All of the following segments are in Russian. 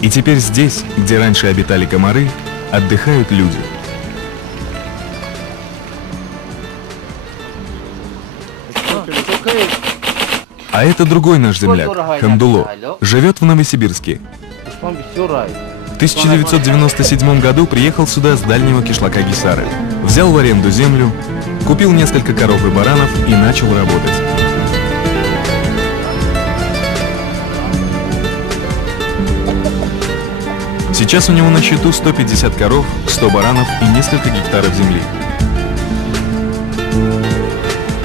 И теперь здесь, где раньше обитали комары, отдыхают люди. А это другой наш земляк, Хамдуло, живет в Новосибирске. В 1997 году приехал сюда с дальнего кишлака Гисары. Взял в аренду землю, купил несколько коров и баранов и начал работать. Сейчас у него на счету 150 коров, 100 баранов и несколько гектаров земли.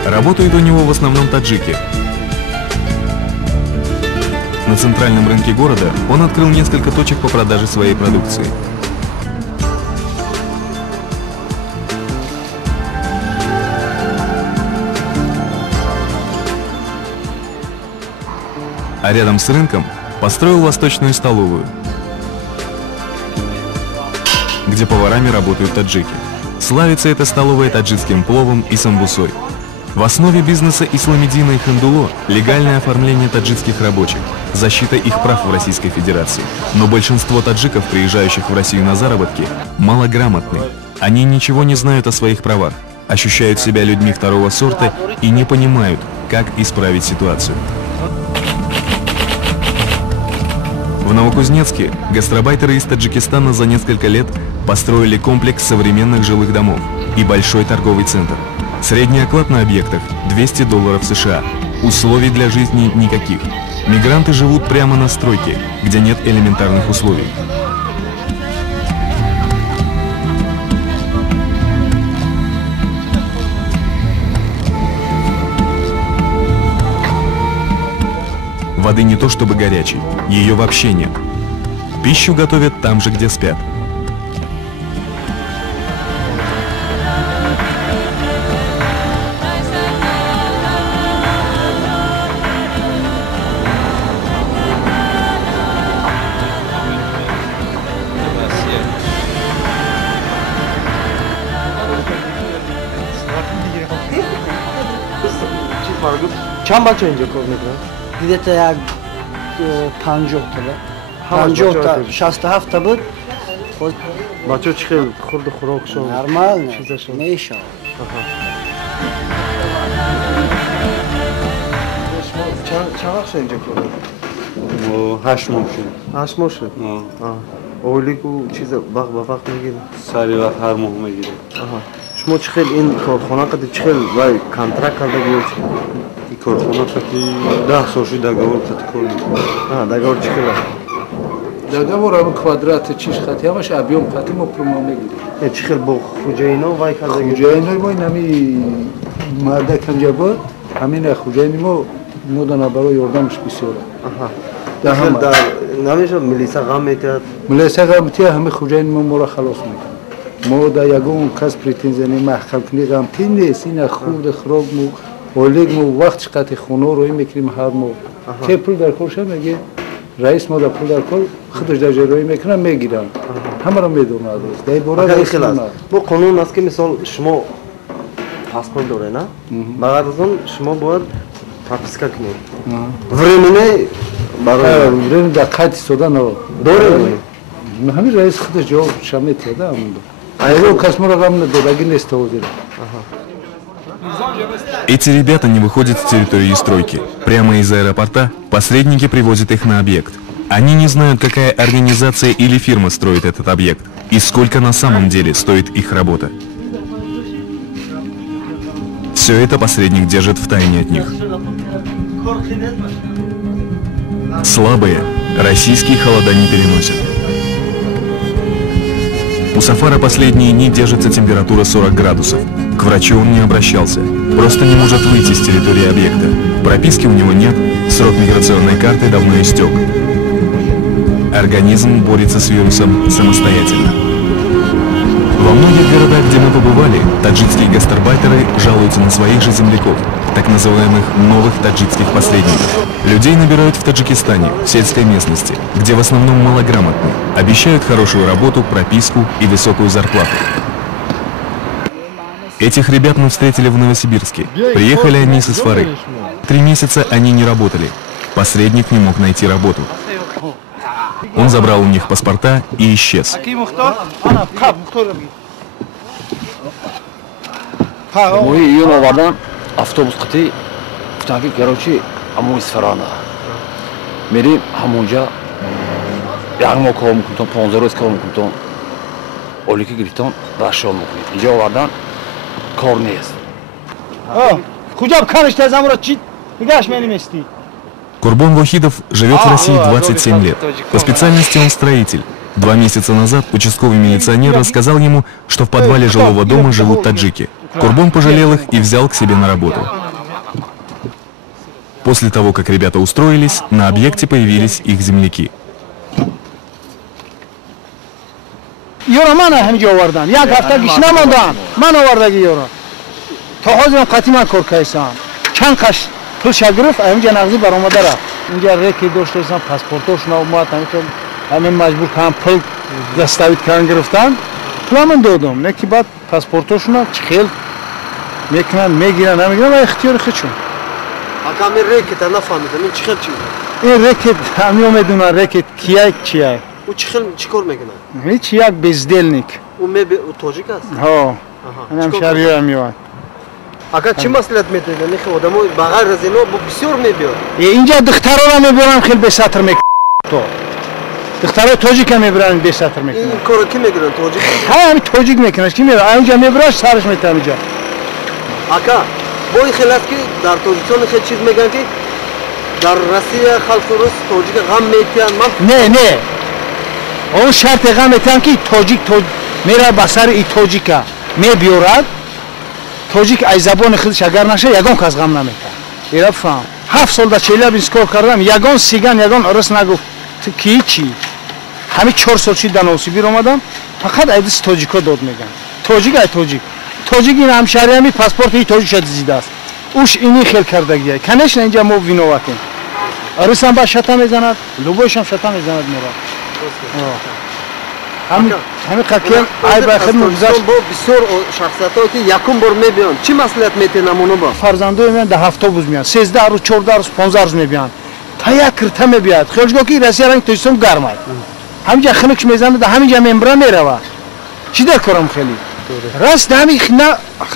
Работают у него в основном таджики. На центральном рынке города он открыл несколько точек по продаже своей продукции. А рядом с рынком построил восточную столовую, где поварами работают таджики. Славится эта столовая таджикским пловом и самбусой. В основе бизнеса Исламедина и Хамдуло – легальное оформление таджикских рабочих, защита их прав в Российской Федерации. Но большинство таджиков, приезжающих в Россию на заработки, малограмотны. Они ничего не знают о своих правах, ощущают себя людьми второго сорта и не понимают, как исправить ситуацию. В Новокузнецке гастарбайтеры из Таджикистана за несколько лет построили комплекс современных жилых домов и большой торговый центр. Средний оклад на объектах – $200 США. Условий для жизни никаких. Мигранты живут прямо на стройке, где нет элементарных условий. Воды не то чтобы горячей, ее вообще нет. Пищу готовят там же, где спят. چند بچه اینجا کار میکنن؟ где-то як 50 تا 67 تا بود. بچه چی خیلی خورد خوراکشون؟ نرمال میشه. چند وقت اینجا کار میکنن؟ 8 ماه شد. 8 ماه شد؟ اولیک و چیز وقت به وقت میگیره؟ سری وقت هر ماه میگیره. شما چی خیلی این کارخانه قدر چی خیلی وای کانترکت کرده بود؟ این کارخانه قدی 10 سال شد دگاور قد کار میکنه. دگاور چی خیلی؟ دگاور هم کوادرات چیش خطی همش ابیوم خطی ما پروما میگیره. چی خیلی با خوجایینا وای کرده بود؟ خوجایینا ما نمی مرده کنجا بود همین خوجایینی ما مودنا برای یاردمش بسیاره. در هم در نمیشه ملیسا غم میتاد. ملیسا غم میتاد همه خوجایین ما را خلاص میکنه. ما در یگون کس پریتنزی محکم کنی غم تین نیست این خورد خراب مو اولیگ مو وقت چقدر خونه روی میکنیم هر مو که پول در کارش میگه رئیس ما در پول در کار خودش در جلوی میکنن میگیرن همه را میدونه درست در باره رئیس ما قانون است که مثال شما پاسپورت داره نه بعد از اون شما باید прописка کنید времени برای времени در قید سودا نه داره همین رئیس خودش جواب شامل تیده همون ایرو کس ما را غم ندادگی نیست ودیره. Эти ребята не выходят с территории стройки. Прямо из аэропорта посредники привозят их на объект. Они не знают, какая организация или фирма строит этот объект и сколько на самом деле стоит их работа. Все это посредник держит в тайне от них. Слабые российские холода не переносят. У Сафара последние дни держится температура 40 градусов. К врачу он не обращался, просто не может выйти с территории объекта. Прописки у него нет, срок миграционной карты давно истек. Организм борется с вирусом самостоятельно. Во многих городах, где мы побывали, таджикские гастарбайтеры жалуются на своих же земляков, так называемых новых таджикских посредников. Людей набирают в Таджикистане, в сельской местности, где в основном малограмотны, обещают хорошую работу, прописку и высокую зарплату. Этих ребят мы встретили в Новосибирске. Приехали они с Исфары. 3 месяца они не работали. Посредник не мог найти работу. Он забрал у них паспорта и исчез. Июн овардан автобус қити гуфтанд ки короче амои Сфарана мерим ҳамонҷа як моҳ кор мекунтон 15 рӯз кор мекунтон олика гирифтон рашон мекунед инҷа овардан кор нест. Куҷа каниш тазамура чи нигаш менимести? Курбон Вахидов живет в России 27 лет. По специальности он строитель. 2 месяца назад участковый милиционер рассказал ему, что в подвале жилого дома живут таджики. Курбон пожалел их и взял к себе на работу. После того, как ребята устроились, на объекте появились их земляки. Ёра ман ҳамҷо овардам. Як ҳафта гиш намондам. Ман овардаги ёра. То ҳозирам қатиман кор кайсам. Чанд қаш пул шагирифт, ҳамҷа нағзи баромада рафт. Инҷа реки доштаисам, паспортошуна омад, ҳамин маҷбур кардам пул заставид кардан гирифтан. Пуламан додам. Неки баъд паспортошуна чӣ хел мекунанд, мегиранд, намегиранд ва ихтиёри худшон. Ака мен рекета нафаҳмидам, ин чӣ хел чӣ? Ин рекет ҳамё медонанд рекет кияй чияй. У чӣ хел чӣ кор мекунад? Ҳеҷ як безделник. У тоҷик аст? Ҳо. Инам шаҳриёя меояд. Ака чӣ маслиҳат метавонед? Нехе одамо ба ғайр аз ино бисёр мебиёд. Инҷа духтарона мебиранд хел бесатр мекунанд. Духтарои тоҷика мебиранд бесатр мекунанд. Ин корро ки мекунад? Тоҷик? Ҳами тоҷик мекунад. Ки мебирад? Инҷа мебирад сарш метавад инҷа. Ака, бо ин хел аст ки дар Тоҷикистон хел чиз мегӯянд ки дар Россия халқи рус тоҷика ғам метиҳанд. Не. Он шарте ғам метиҳанд ки тоҷик мера ба сари и тоҷика мебиёрад. Тоҷик ай забони худаш агар наша ягон кас ғам наметиҳад. Ира фаҳм. 7 сол дар Челябинск кор кардам. Ягон сиган, ягон рус нагуфт ки чӣ. Ҳамин 4 сол чи дар Новосибир омадам. Фақат айдис тоҷико дод меган. Тоҷик ай тоҷик. Тоҷик ин ҳамшаҳриами паспорти тоҷикша дизидааст. Уш ини хел кардагия. Конечно инҷа мо виноватем. Русам ба шата мезанад, любойшам шата мезанад мера. ҳамин қакиям ай ба худ мегузашт. Бо бисёр шахсиятҳое ки якум бор мебиёнд. Чӣ маслиҳат метиҳед намуна ба? Фарзандои мен дар автобус меянд. 13 рӯз, 14 рӯз, 15 рӯз мебиёнд. Та як кирта мебиёд. Хелжгоҳ ки Россияра Тоҷикистон гарм аст. ҳаминҷа хинукш мезанад, ҳаминҷа мембира мерава. Чӣ дар корам хелӣ? Раст ҳамин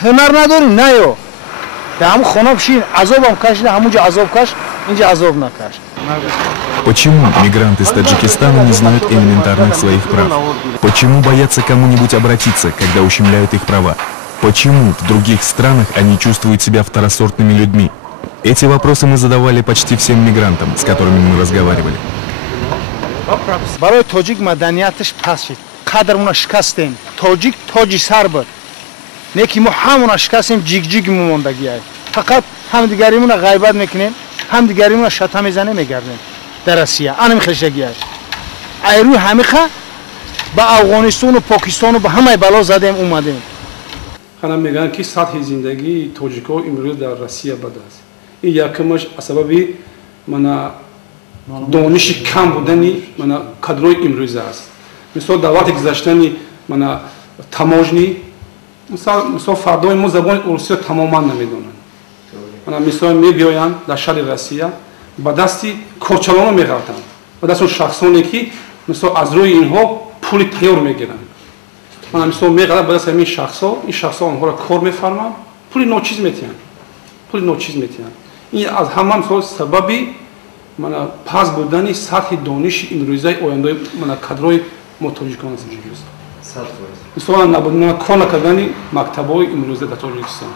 ҳунар надорем, на ё. Дар ҳамун хона бишин, азобам кашида, ҳамунҷа азоб каш, инҷа азоб накаш. Почему мигранты из Таджикистана не знают элементарных своих прав? Почему боятся к кому-нибудь обратиться, когда ущемляют их права? Почему в других странах они чувствуют себя второсортными людьми? Эти вопросы мы задавали почти всем мигрантам, с которыми мы разговаривали. Барои тоҷик маданияташ паст шид. Қадр уна шикастем. Тоҷик тоҷи сар буд. Неки мо ҳамуна шикастем, ҷиг момондагиай. Фақат ҳамдигаримуна ғайбат мекунем, ҳамдигаримуна шата мезанем, мегардем дар Россия. Анами хелшагиай. Айрӯи ҳамиха ба Афғонистону, Покистону ба ҳамаи бало задем омадем. Хана мегӯянд ки сатҳи зиндагии тоҷикҳо имрӯз дар Россия бад аст. Ин якумаш аз сабаби дониши кам будани кадрои имрӯз аст. Мисол дар вақти гузаштани таможни, мисол фардои мо забони урусиро тамоман намедонанд. Мисол мебиёянд дар шаҳри Россия ба дасти корчалоно меғалтанд, ба дасти шахсоне ки мисол аз рӯи инҳо пули тайёр мегиранд. Мисол меғалад ба дасти ҳамин шахсҳо, ин шахсҳо онҳоро кор мефарманд, пули ночиз метиҳанд. Ин аз ҳама мисол сабаби паст будани сатҳи дониши имрӯзаи ояндаи кадрои мо тоҷикон аст. мисол кор накардани мактабҳои имрӯза дар Тоҷикистон.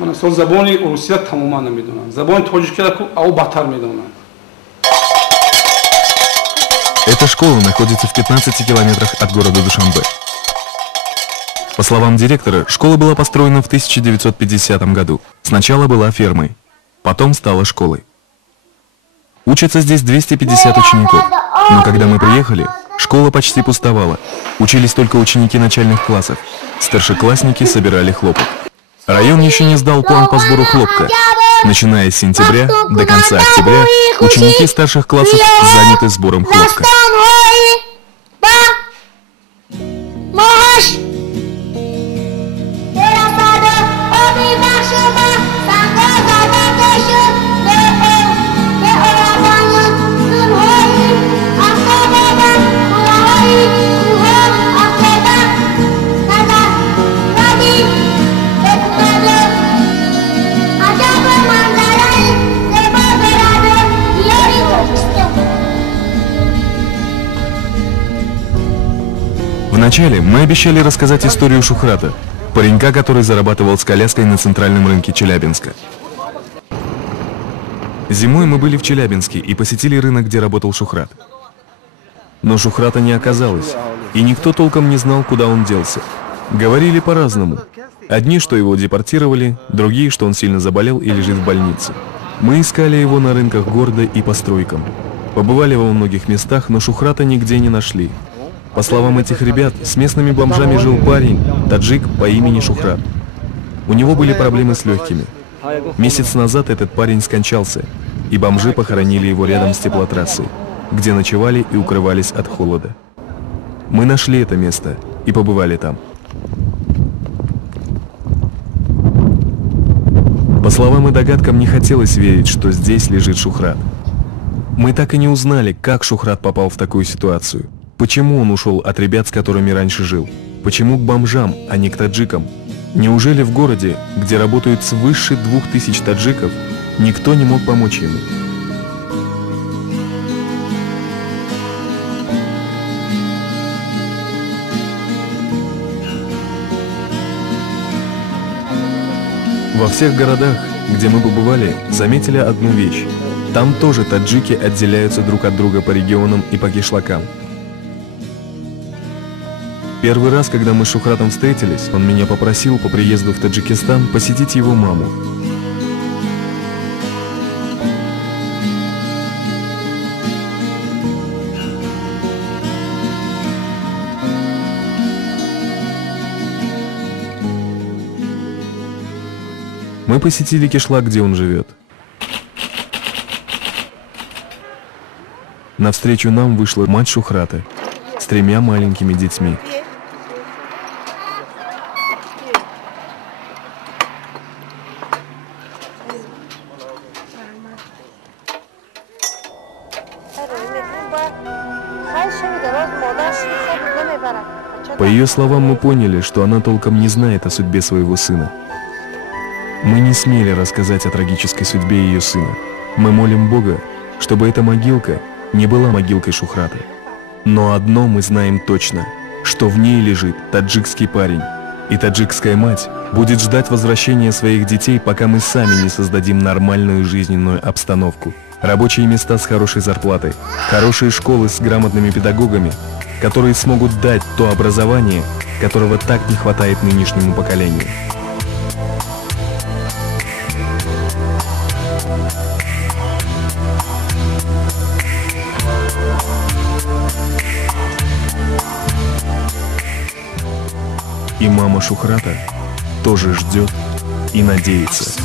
Мисол забони урусия тамоман намедонанд, забони тоҷикиро ав баттар медонанд. Эта школа находится в 15 километрах от города Душанбе. По словам директора, школа была построена в 1950 году. Сначала была фермой, потом стала школой. Учатся здесь 250 учеников, но когда мы приехали, школа почти пустовала. Учились только ученики начальных классов. Старшеклассники собирали хлопок. Район еще не сдал план по сбору хлопка. Начиная с сентября до конца октября ученики старших классов заняты сбором хлопка. Вначале мы обещали рассказать историю Шухрата, паренька, который зарабатывал с коляской на центральном рынке Челябинска. Зимой мы были в Челябинске и посетили рынок, где работал Шухрат. Но Шухрата не оказалось, и никто толком не знал, куда он делся. Говорили по-разному. Одни, что его депортировали, другие, что он сильно заболел и лежит в больнице. Мы искали его на рынках города и по стройкам. Побывали во многих местах, но Шухрата нигде не нашли. По словам этих ребят, с местными бомжами жил парень, таджик по имени Шухрат. У него были проблемы с легкими. Месяц назад этот парень скончался, и бомжи похоронили его рядом с теплотрассой, где ночевали и укрывались от холода. Мы нашли это место и побывали там. По словам и догадкам, не хотелось верить, что здесь лежит Шухрат. Мы так и не узнали, как Шухрат попал в такую ситуацию. Почему он ушел от ребят, с которыми раньше жил? Почему к бомжам, а не к таджикам? Неужели в городе, где работают свыше 2000 таджиков, никто не мог помочь ему? Во всех городах, где мы побывали, заметили одну вещь. Там тоже таджики отделяются друг от друга по регионам и по кишлакам. Первый раз, когда мы с Шухратом встретились, он меня попросил по приезду в Таджикистан посетить его маму. Мы посетили кишлак, где он живет. Навстречу нам вышла мать Шухрата с 3 маленькими детьми. По ее словам, мы поняли, что она толком не знает о судьбе своего сына. Мы не смели рассказать о трагической судьбе ее сына. Мы молим Бога, чтобы эта могилка не была могилкой Шухрата. Но одно мы знаем точно, что в ней лежит таджикский парень, и таджикская мать будет ждать возвращения своих детей, пока мы сами не создадим нормальную жизненную обстановку. Рабочие места с хорошей зарплатой, хорошие школы с грамотными педагогами, которые смогут дать то образование, которого так не хватает нынешнему поколению. И мама Шухрата тоже ждет и надеется.